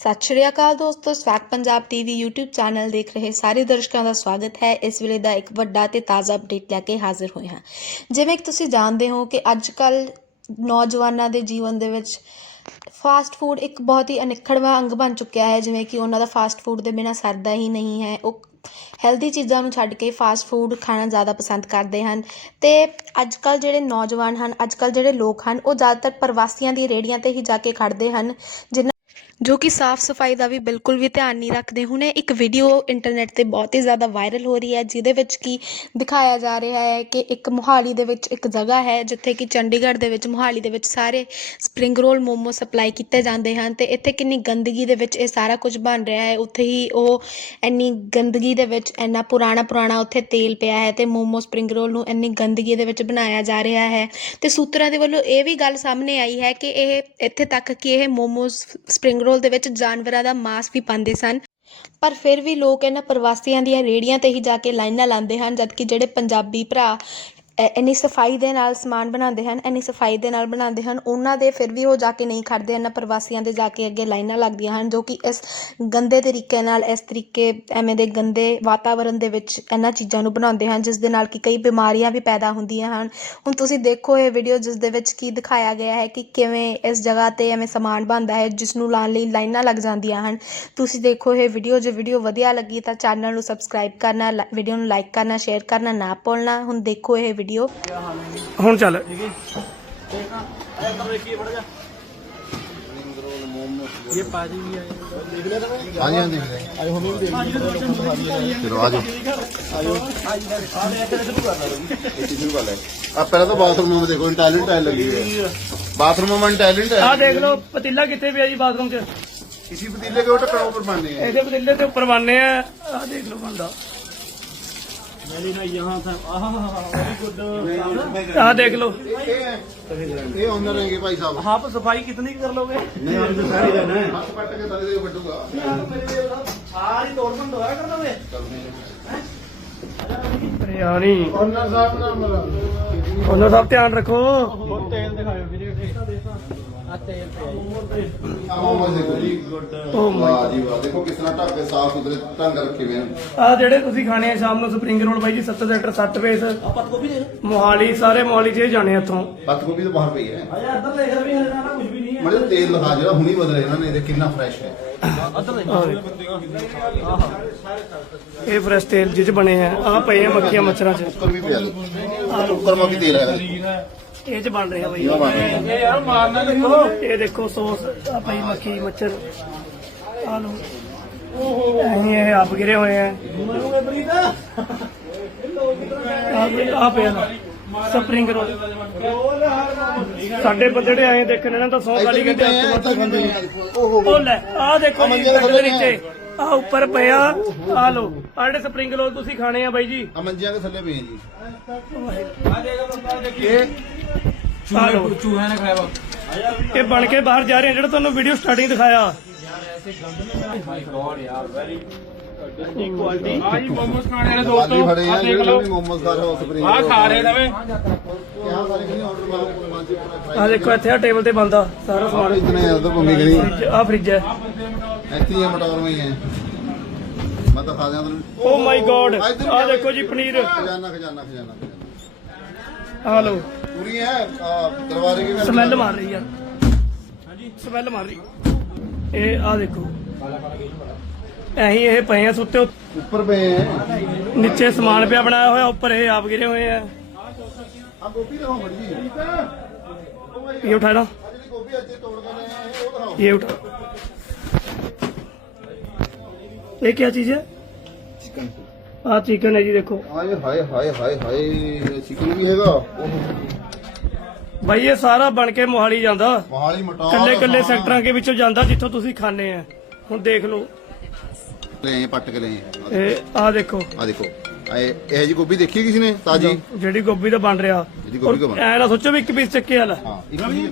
ਸਤਿ ਸ਼੍ਰੀ ਅਕਾਲ ਦੋਸਤੋ swag Punjab TV YouTube channel ਦੇਖ ਰਹੇ ਸਾਰੇ ਦਰਸ਼ਕਾਂ ਦਾ ਸਵਾਗਤ ਹੈ। ਇਸ ਵੇਲੇ ਦਾ ਇੱਕ ਵੱਡਾ ਤੇ ਤਾਜ਼ਾ ਅਪਡੇਟ ਲੈ ਕੇ ਹਾਜ਼ਰ ਹੋਏ ਹਾਂ। ਜਿਵੇਂ ਕਿ ਤੁਸੀਂ ਜਾਣਦੇ ਹੋ ਕਿ ਅੱਜ ਕੱਲ ਨੌਜਵਾਨਾਂ ਦੇ ਜੀਵਨ ਦੇ ਵਿੱਚ ਫਾਸਟ ਫੂਡ ਇੱਕ ਬਹੁਤ ਹੀ ਅਨਿੱਖੜਵਾਂ ਅੰਗ ਬਣ ਚੁੱਕਿਆ ਹੈ। ਜਿਵੇਂ ਕਿ ਉਹਨਾਂ ਦਾ ਫਾਸਟ ਫੂਡ ਦੇ ਬਿਨਾਂ ਸਰਦਾ ਹੀ ਨਹੀਂ ਹੈ। ਉਹ ਹੈਲਦੀ ਚੀਜ਼ਾਂ ਨੂੰ ਛੱਡ ਕੇ ਫਾਸਟ ਫੂਡ ਖਾਣਾ ਜ਼ਿਆਦਾ ਪਸੰਦ ਕਰਦੇ ਹਨ। ਤੇ ਅੱਜ ਕੱਲ ਜਿਹੜੇ ਨੌਜਵਾਨ ਹਨ ਅੱਜ ਕੱਲ ਜਿਹੜੇ ਲੋਕ ਹਨ, ਉਹ ਜ਼ਿਆਦਾਤਰ ਪ੍ਰਵਾਸੀਆਂ ਦੀ ਰੇੜੀਆਂ ਤੇ ਹੀ ਜਾ ਕੇ ਖੜਦੇ ਹਨ, ਜਿਨ੍ਹਾਂ ਜੋ ਕਿ ਸਾਫ਼ ਸਫ਼ਾਈ ਦਾ ਵੀ ਬਿਲਕੁਲ ਵੀ ਧਿਆਨ ਨਹੀਂ ਰੱਖਦੇ ਹੁਣੇ। ਇੱਕ ਵੀਡੀਓ ਇੰਟਰਨੈਟ ਤੇ ਬਹੁਤ ਹੀ ਜ਼ਿਆਦਾ ਵਾਇਰਲ ਹੋ ਰਹੀ ਹੈ, ਜਿਹਦੇ ਵਿੱਚ ਕਿ ਦਿਖਾਇਆ ਜਾ ਰਿਹਾ ਹੈ ਕਿ ਇੱਕ ਮੋਹਾਲੀ ਦੇ ਵਿੱਚ ਇੱਕ ਜਗ੍ਹਾ ਹੈ, ਜਿੱਥੇ ਕਿ ਚੰਡੀਗੜ੍ਹ ਦੇ ਵਿੱਚ, ਮੋਹਾਲੀ ਦੇ ਵਿੱਚ ਸਾਰੇ ਸਪਰਿੰਗ ਰੋਲ ਮੋਮੋ ਸਪਲਾਈ ਕੀਤੇ ਜਾਂਦੇ ਹਨ ਤੇ ਇੱਥੇ ਕਿੰਨੀ ਗੰਦਗੀ ਦੇ ਵਿੱਚ ਇਹ ਸਾਰਾ ਕੁਝ ਬਣ ਰਿਹਾ ਹੈ। ਉੱਥੇ ਹੀ ਉਹ ਇੰਨੀ ਗੰਦਗੀ ਦੇ ਵਿੱਚ, ਇੰਨਾ ਪੁਰਾਣਾ ਪੁਰਾਣਾ ਉੱਥੇ ਤੇਲ ਪਿਆ ਹੈ ਤੇ ਮੋਮੋ ਸਪਰਿੰਗ ਰੋਲ ਨੂੰ ਇੰਨੀ ਗੰਦਗੀ ਦੇ ਵਿੱਚ ਬਣਾਇਆ ਜਾ ਰਿਹਾ ਹੈ। ਤੇ ਸੂਤਰਾਂ ਦੇ ਵੱਲੋਂ ਇਹ ਵੀ ਗੱਲ ਸਾਹਮਣੇ ਆਈ ਹੈ ਕਿ ਇਹ ਇੱਥੇ ਤੱਕ ਕਿ ਇਹ ਮੋਮੋਸ ਸਪਰਿੰਗ ਰੋਲ ਦੇ ਵਿੱਚ ਜਾਨਵਰਾਂ ਦਾ ਮਾਸ ਵੀ ਪਾਉਂਦੇ ਸਨ। ਪਰ ਫਿਰ ਵੀ ਲੋਕ ਇਹਨਾਂ ਪ੍ਰਵਾਸੀਆਂ ਦੀਆਂ ਰੇੜੀਆਂ ਤੇ ਹੀ ਜਾ ਕੇ ਲਾਈਨਾਂ ਲਾਉਂਦੇ ਹਨ, ਜਦਕਿ ਜਿਹੜੇ ਪੰਜਾਬੀ ਭਰਾ ਇੰਨੀ ਸਫ਼ਾਈ ਦੇ ਨਾਲ ਸਮਾਨ ਬਣਾਉਂਦੇ ਹਨ, ਇੰਨੀ ਸਫ਼ਾਈ ਦੇ ਨਾਲ ਬਣਾਉਂਦੇ ਹਨ, ਉਹਨਾਂ ਦੇ ਫਿਰ ਵੀ ਉਹ ਜਾ ਕੇ ਨਹੀਂ ਖੜਦੇ ਇਹਨਾਂ ਪ੍ਰਵਾਸੀਆਂ ਦੇ ਜਾ ਕੇ ਅੱਗੇ ਲਾਈਨਾਂ ਲੱਗਦੀਆਂ ਹਨ, ਜੋ ਕਿ ਇਸ ਗੰਦੇ ਤਰੀਕੇ ਨਾਲ, ਇਸ ਤਰੀਕੇ ਐਵੇਂ ਦੇ ਗੰਦੇ ਵਾਤਾਵਰਣ ਦੇ ਵਿੱਚ ਇਹਨਾਂ ਚੀਜ਼ਾਂ ਨੂੰ ਬਣਾਉਂਦੇ ਹਨ, ਜਿਸ ਦੇ ਨਾਲ ਕਿ ਕਈ ਬਿਮਾਰੀਆਂ ਵੀ ਪੈਦਾ ਹੁੰਦੀਆਂ ਹਨ। ਹੁਣ ਤੁਸੀਂ ਦੇਖੋ ਇਹ ਵੀਡੀਓ ਜਿਸ ਦੇ ਵਿੱਚ ਕੀ ਦਿਖਾਇਆ ਗਿਆ ਹੈ ਕਿ ਕਿਵੇਂ ਇਸ ਜਗ੍ਹਾ ਤੇ ਐਵੇਂ ਸਮਾਨ ਬਣਦਾ ਹੈ, ਜਿਸ ਨੂੰ ਲਾਉਣ ਲਈ ਲਾਈਨਾਂ ਲੱਗ ਜਾਂਦੀਆਂ ਹਨ। ਤੁਸੀਂ ਦੇਖੋ ਇਹ ਵੀਡੀਓ ਜੇ ਵੀਡੀਓ ਵਧੀਆ ਲੱਗੀ ਤਾਂ ਚੈਨਲ ਨੂੰ ਸਬਸਕ੍ਰਾਈਬ ਕਰਨਾ ਵੀਡੀਓ ਨੂੰ ਲਾਈਕ ਕਰਨਾ ਸ਼ੇਅਰ ਕਰਨਾ ਨਾ ਭੁੱਲਣਾ। ਹੁਣ ਦੇਖੋ ਇਹ ਵੀਡੀਓ। ਹੁਣ ਚੱਲ। ਹਾਂਜੀ ਹਾਂਜੀ। ਆਇਓ ਹਮੇ ਵੀ ਦੇਖ ਚਲੋ ਆਜੋ ਆਇਓ ਸ਼ੁਰੂ ਕਰ ਲੈ ਆ ਪਹਿਲਾਂ ਤਾਂ ਬਾਥਰੂਮ ਵਿੱਚ ਦੇਖੋ ਟੈਲੈਂਟ ਟਾਇਲ ਲੱਗੀ ਹੈ। ਬਾਥਰੂਮ ਵਿੱਚ ਟੈਲੈਂਟ ਹੈ। ਦੇਖ ਲਓ ਪਤੀਲਾ ਕਿੱਥੇ ਪਿਆ ਜੀ ਬਾਥਰੂਮ 'ਚ? ਕਿਸੇ ਪਤੀਲੇ ਕੇ ਢੱਕਣ ਉੱਪਰ ਪਾਣੇ ਹੈ ਇਹਦੇ ਪਤੀਲੇ ਤੇ ਉੱਪਰ ਬਾਨੇ ਆ। ਆਹ ਦੇਖ ਲਓ ਬੰਦਾ। ਆਹ ਦੇਖ ਲਓ ਇਹ ਹੈ ਇਹ ਓਨਰ ਹੈਗੇ ਭਾਈ ਸਾਹਿਬ आप सफाई कितनी कर लोगे ਨਹੀਂ ਅੱਜ ਸਾਰੀ ਕਰਨਾ ਹੈ ਹੱਥ ਪੱਟ ਕੇ ਤਲੇ ਦੇ ਵੱਡੂਗਾ सारी तोड़ बंद दोबारा कर दोगे अरे यार ही ਓਨਰ ਸਾਹਿਬ ਨਾਮ ਮੇਰਾ ਉਹਨਾਂ ਦਾ ਧਿਆਨ ਰੱਖੋ ਆਹ ਦੇਖੋ ਜੀ ਓ ਮਾਈ ਵਾਹ ਜੀ ਵਾਹ। ਦੇਖੋ ਕਿਸ ਤਰ੍ਹਾਂ ਢੱਕ ਕੇ ਸਾਫ਼ ਸੁਥਰੇ ਢੰਗ ਰੱਖੇ ਹੋਏ ਹਨ। ਆ ਜਿਹੜੇ ਤੁਸੀਂ ਖਾਣੇ ਆ ਸ਼ਾਮ ਨੂੰ ਸਪਰਿੰਗ ਰੋਲ ਬਾਈ ਜੀ 7 ਸੈਕਟਰ 7 ਫੇਸ ਮੋਹਾਲੀ ਸਾਰੇ ਮੋਹਾਲੀ 'ਚ ਹੀ ਜਾਣੇ ਇੱਥੋਂ। ਪੱਤ ਗੋਭੀ ਤਾਂ ਬਾਹਰ ਪਈ ਹੈ। ਇੱਧਰ ਦੇਖ ਵੀ ਹਲੇ ਨਾ ਕੁਝ ਵੀ ਨਹੀਂ ਮੜੇ ਤੇਲ ਦਿਖਾ ਜਿਹੜਾ ਹੁਣੀ ਬਦਲ ਇਹਨਾਂ ਨੇ ਇਹ ਕਿੰਨਾ ਫਰੈਸ਼ ਹੈ। ਇਹ ਫਰੈਸ਼ ਤੇਲ ਜਿਹ 'ਚ ਬਣੇ ਆ। ਆ ਪਏ ਆ ਮੱਖੀਆਂ ਮੱਛਰਾਂ 'ਚ। ਕੁੱਕਰ ਵੀ ਪਿਆ। ਆਹ ਕੁੱਕਰ ਮਾ ਵੀ ਤੇਲ ਹੈ ਇਹ 'ਚ ਬਣ ਰਿਹਾ ਬਾਈ। ਇਹ ਯਾਰ ਮਾਰਨਾ ਦੇਖੋ ਇਹ ਦੇਖੋ ਸੌਸ ਆ ਪਈ ਮੱਖੀ ਮੱਛਰ ਆ ਲੋ ਇਹ ਇਹ ਆਪ ਗਿਰੇ ਹੋਏ ਆ। ਆ ਪਿਆ ਸਪਰਿੰਗ ਰੋਲ। ਸਾਡੇ ਬੰਦੜੇ ਆਏ ਦੇਖਣ ਇਹਨਾਂ ਤਾਂ ਸੌ ਵੀ ਕਹਿੰਦੇ ਵੀ ਪਏ ਆ। ਓਹੋ ਲੈ ਆ ਦੇਖੋ ਜੀ ਨੀਚੇ। ਆ ਉੱਪਰ ਪਿਆ ਆ ਲੋ ਆ ਜਿਹੜੇ ਸਪਰਿੰਗ ਰੋਲ ਤੁਸੀਂ ਖਾਣੇ ਆ ਬਾਈ ਜੀ। ਆ ਮੰਜਿਆਂ ਦੇ ਥੱਲੇ ਪਏ ਜੀ। ਆ ਲੋ ਚੂਹਾ ਨੇ ਖਾਇਆ ਇਹ ਬਣ ਕੇ ਬਾਹਰ ਜਾ ਰਹੇ ਆ ਜਿਹੜਾ ਤੁਹਾਨੂੰ ਵੀਡੀਓ ਸਟਾਰਟਿੰਗ ਦਿਖਾਇਆ। ਆਜੀ ਮੋਮੋਸ ਖਾਣੇ ਨੇ ਦੋਸਤੋ। ਆ ਆ ਦੇਖ ਲਓ। ਮੋਮੋਸ ਰਹੇ ਹੋ ਸਪਰਿੰਗ ਆ ਖਾ ਰਹੇ ਨਵੇਂ ਯਹਾਂ ਸਾਰੇ ਕਿ ਆਰਡਰ ਮਾਰੋ ਮਾਂਜੀ ਆ ਦੇਖੋ ਇੱਥੇ ਆ ਟੇਬਲ ਤੇ ਬੰਦਾ ਸਾਰਾ ਸਮਾਨ। ਇਤਨੇ ਜ਼ਿਆਦਾ ਭੂਮੀ ਗਣੀ ਆ ਫ੍ਰਿਜ ਹੈ। ਇੱਥੇ ਹੀ ਮਟੌਰ ਵਿੱਚ ਹੈ ਮੈਂ ਤਾਂ ਖਾ ਦਿਆਂ ਤੈਨੂੰ ਓ ਮਾਈ ਗੋਡ ਆ ਦੇਖੋ ਜੀ ਪਨੀਰ। ਖਜ਼ਾਨਾ ਖਜ਼ਾਨਾ ਖਜ਼ਾਨਾ। ਆ ਲਓ। ਪੂਰੀ ਹੈ ਦਰਵਾਜ਼ੇ ਕੀ ਸਮੈਲ ਮਾਰ ਰਹੀ ਯਾਰ। ਹਾਂਜੀ। ਸਮੈਲ ਮਾਰ ਰਹੀ। ਇਹ ਆ ਦੇਖੋ। ਐਹੀ ਇਹ ਪਏ ਆ ਸੁੱਤੇ ਉੱਪਰ ਪਏ ਆ ਨੀਚੇ ਸਮਾਨ ਪਿਆ ਬਣਾਇਆ ਹੋਇਆ ਉੱਪਰ ਇਹ ਆਪ ਗਿਰੇ ਹੋਏ ਆ। ਇਹ ਉਠਾ ਲਓ। ਇਹ ਉਠਾ। ਇਹ ਕੀ ਚੀਜ਼ ਹੈ? ਚਿਕਨ हाँ चिकन है जी देखो ਹਾਏ ਹਾਏ ਹਾਏ ਹਾਏ ਹਾਏ ਚਿਕਨ ਵੀ ਹੈਗਾ ਓਹ भाई ये सारा बन के मोहाली ਜਾਂਦਾ ਮੋਹਾਲੀ ਮਟੌਰ ਕੱਲੇ ਕੱਲੇ ਸੈਕਟਰਾਂ ਦੇ ਵਿੱਚੋਂ ਜਾਂਦਾ ਜਿੱਥੋਂ ਤੁਸੀਂ ਖਾਣੇ ਆ ਹੁਣ ਦੇਖ ਲਓ ਲੈ ਆਏ, ਪੱਟ ਕੇ ਲੈ ਆਏ। ਇਹ ਆ ਦੇਖੋ ਆ ਦੇਖੋ ਆ ਇਹ ਇਹ ਜੀ ਗੋਭੀ ਦੇਖੀ ਕਿਸੇ ਨੇ ਤਾਜੀ ਜਿਹੜੀ ਗੋਭੀ ਦਾ ਬਣ ਰਿਹਾ ਜਿਹੜੀ ਗੋਭੀ ਦਾ ਬਣ- ਐ ਨਾ ਸੋਚੋ ਵੀ ਇੱਕ ਪੀਸ ਚੱਕੇ ਵਾਲਾ ਹਾਂ ਇੱਕ ਵੀ